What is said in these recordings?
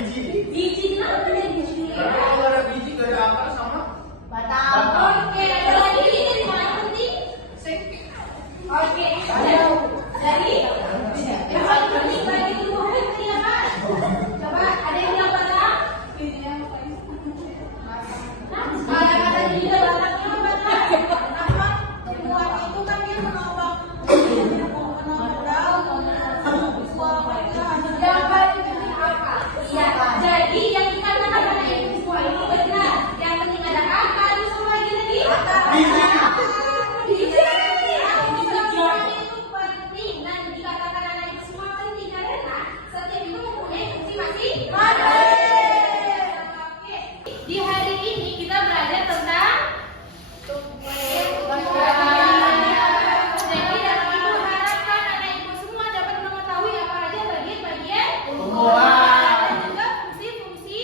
Biji kenapa ada biji? Karena kalau ada biji gak ada akar sama Batang. Oke, ada lagi ini yang paling penting. Oke, jadi yang paling penting bagi tubuh ini apa? Coba ada yang bilang batang? Kata juga batangnya batang. Kenapa? Tumbuhan itu kan dia menopang daun, buah. Yang paling penting apa? Iya. Jadi yang dikatakan pada itu semua ini benar. Yang penting ada akar, terus apa lagi tadi? biji. Biji. Itu penting dan dikatakan ada itu semua penting karena setiap itu mempunyai fungsi masing-masing. Oke. Di hari ini kita belajar tentang jadi dalam itu harapkan anak ibu semua dapat mengetahui apa aja bagian-bagian Tumbuhan. dan juga fungsi-fungsi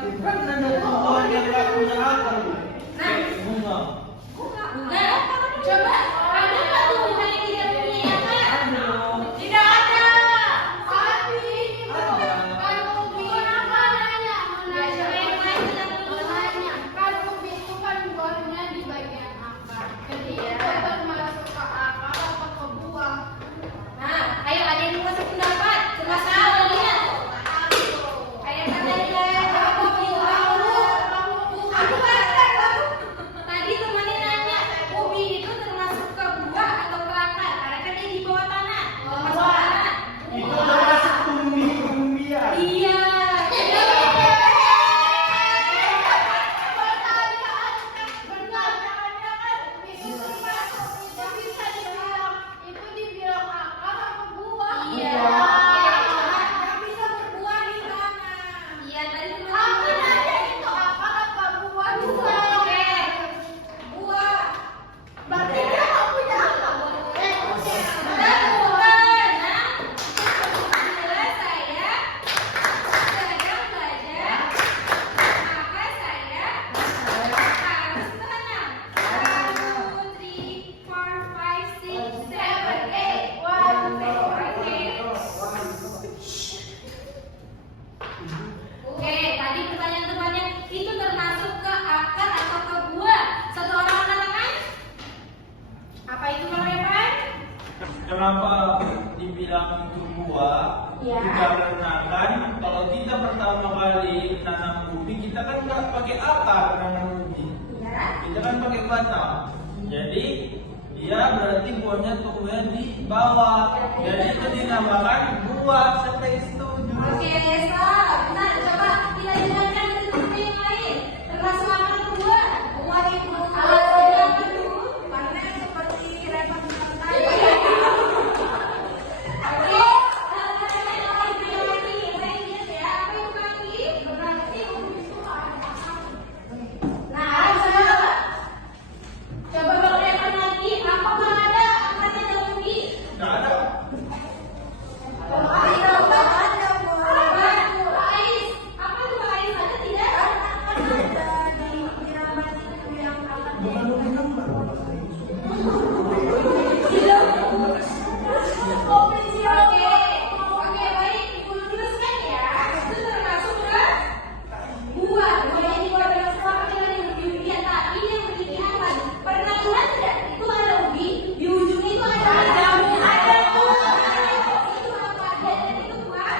kan ada tumbuhan yang nggak punya akar. Bunga. Enggak. Coba ada nggak tumbuhan yang tidak punya akar? Tidak ada. Tapi kalau ubi apa nanya? Nah, coba yang lain tidak tumbuhannya. Kalau ubi itu kan buahnya di bagian akar. Jadi itu termasuk ke akar atau ke buah? Nah, ayo ada yang mau kasih pendapat? Termasuk apa dia? Ayo kalian aku tahu. Aku pasang tahu. Tadi temannya nanya, ubi itu termasuk ke buah atau ke akar? Karena kan dia di bawah tanah. Termasuk tanah. Itu termasuk tumbuh-tumbuhan. Iya. Itu dibilang akar atau buah? Iya. Nggak bisa berbuah di sana. Iya, tadi Aku teman-teman nanya itu akar apa buah juga? Oke. Buah. Berarti dia nggak punya akar. Bukan. Nah, jelas saya sedang belajar, maka saya harus tanam. 1, 2, 3, 4, 5, 6, 7, 8. Oke, tadi pertanyaan temannya itu termasuk ke akar atau ke buah? Satu orang mengatakan apa itu Bang Revan? Kenapa dibilang itu buah? Ya. Dikarenakan kalau kita pertama kali nanam ubi, kita kan nggak pakai akar nanam ubi. Iya. Kita kan pakai batang. Jadi dia berarti buahnya tumbuhnya di bawah. Jadi itu dinamakan buah. Sampai situ. Oke, stop. Nah, coba kita dengarkan dari teman yang lain. Termasuk akar atau buah? Buah itu. Alasannya dulu. Karena seperti Revan bilang tadi. Oke, alasannya orang bilang lagi. Saya lihat ya, apa itu kaki? Berarti itu ada. Nah, coba Bang Revan lagi. Apakah ada akarnya dalam ubi? Nggak ada. Ada, Ais. Apa itu Ais? Ada tidak? Oke, baik. Ibu teruskan ya. Itu termasuk ke buah. Buahnya di bawah dalam sama dengan ubi-ubi yang tadi yang memiliki akar. Pernah lihat tidak? Itu ada ubi. Di ujung itu ada buah. Itu apa? Dan itu buah.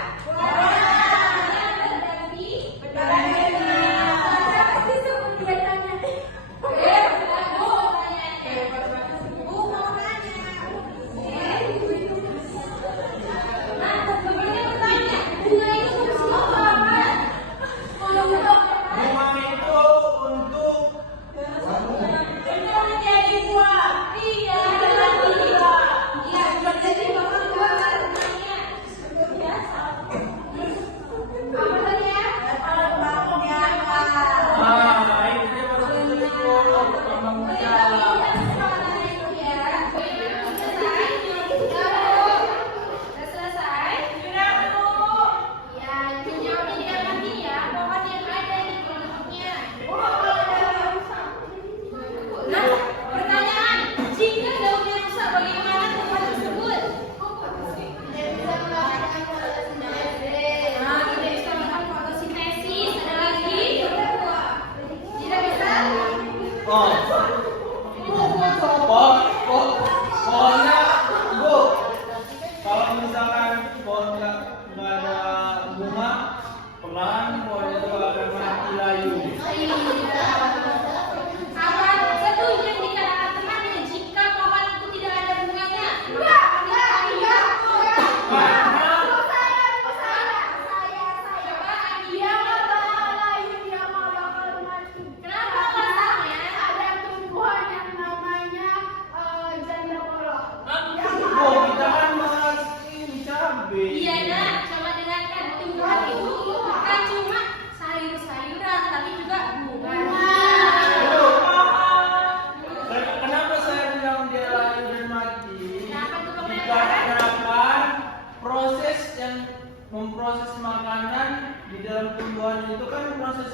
Bunga itu untuk itu dia baru untuk tambang berjalan. Ya, menjawabnya tidak nanti ya. Pohon yang ada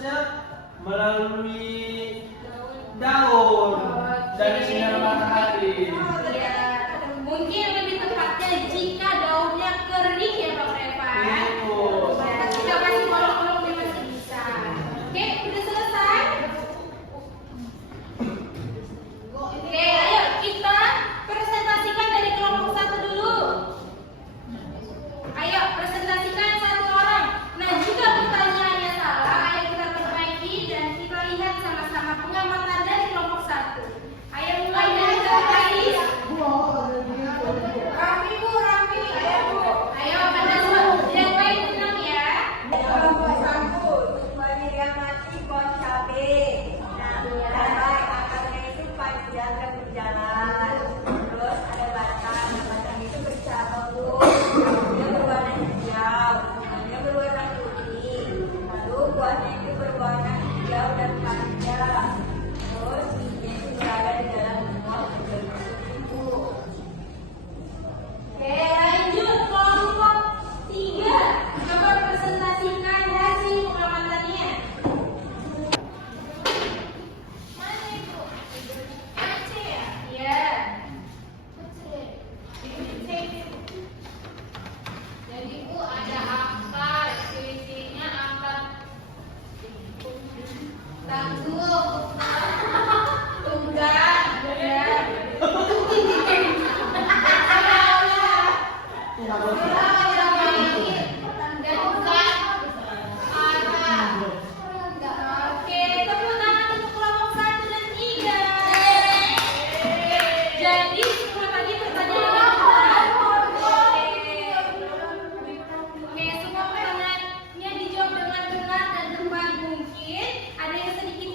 prosesnya melalui daun dari sinar matahari. Iya. Mungkin lebih tepatnya jika daunnya kering ya Pak Reva. Kita masih bolong-bolong dia masih bisa. Oke, udah selesai. Oke, ayo kita presentasikan dari kelompok 1 dulu. Ayo presentasikan satu orang. Nah, jika pertanyaannya salah, ayo kita perbaiki dan kita lihat sama-sama pengamatan dari kelompok 1. Ayo mulai dari Ais. Rafi Bu, Rafi. Ayo Bu. Ayo pada yang lain tenang ya. Kelompok 1 menyiramati pohon cabai. Nah, cabai akarnya itu panjang dan berjalan. Terus ada batang, batang itu bercabang Bu. Dia berwarna hijau, buahnya berwarna kuning. Lalu buahnya itu berwarna hijau dan panjang. Terus dia itu berada di dalam rumah Bu. Oke, lanjut kelompok 3. Coba presentasikan hasil pengamatannya. Mana Ibu? Aceh ya? Iya. Jadi Bu ada akar, ciri-cirinya akar tangguh, Tunggal, ya. Oke, tepuk tangan untuk kelompok 1 dan 3. Jadi, semua tadi pertanyaannya benar. Oke, semua pertanyaannya dijawab dengan benar dan tepat. Mungkin ada yang sedikit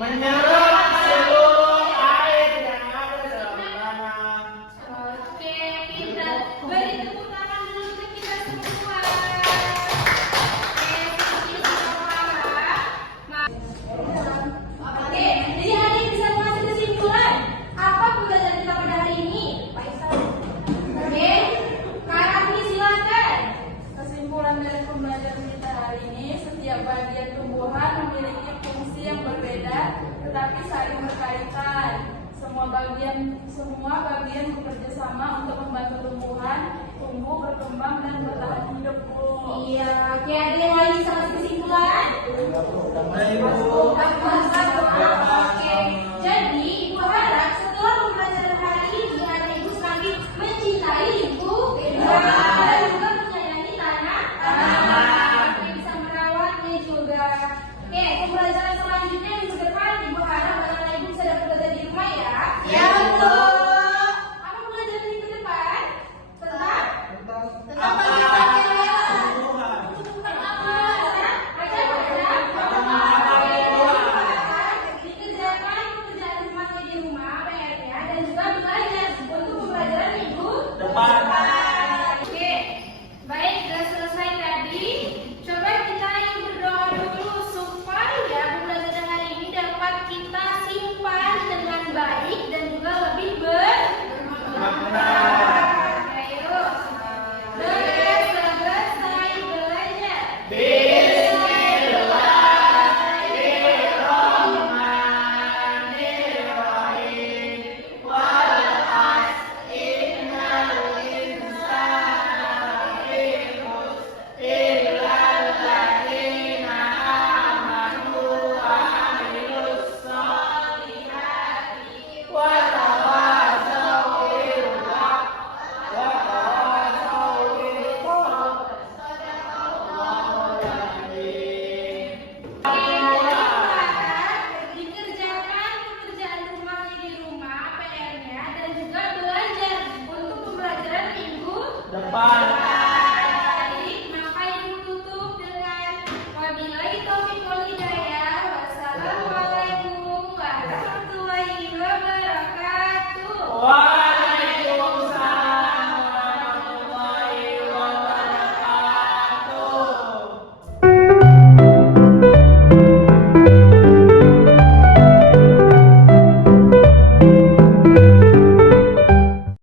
menyerap seluruh air yang ada dalam tanah. Oke, kita beri tepuk tangan dulu untuk kita semua. Oke, jadi hari ini bisa mengasih kesimpulan. Apa pembelajaran kita pada hari ini? Oke, Kak Raffi silakan. Kesimpulan dari pembelajaran kita hari ini, setiap bagian tumbuhan memiliki fungsi yang berbeda tetapi saling berkaitan. Semua bagian bekerja sama untuk membantu tumbuhan tumbuh, berkembang dan bertahan hidup, Bu. Iya, oke, ada yang lain bisa kasih kesimpulan? Nah, Ibu.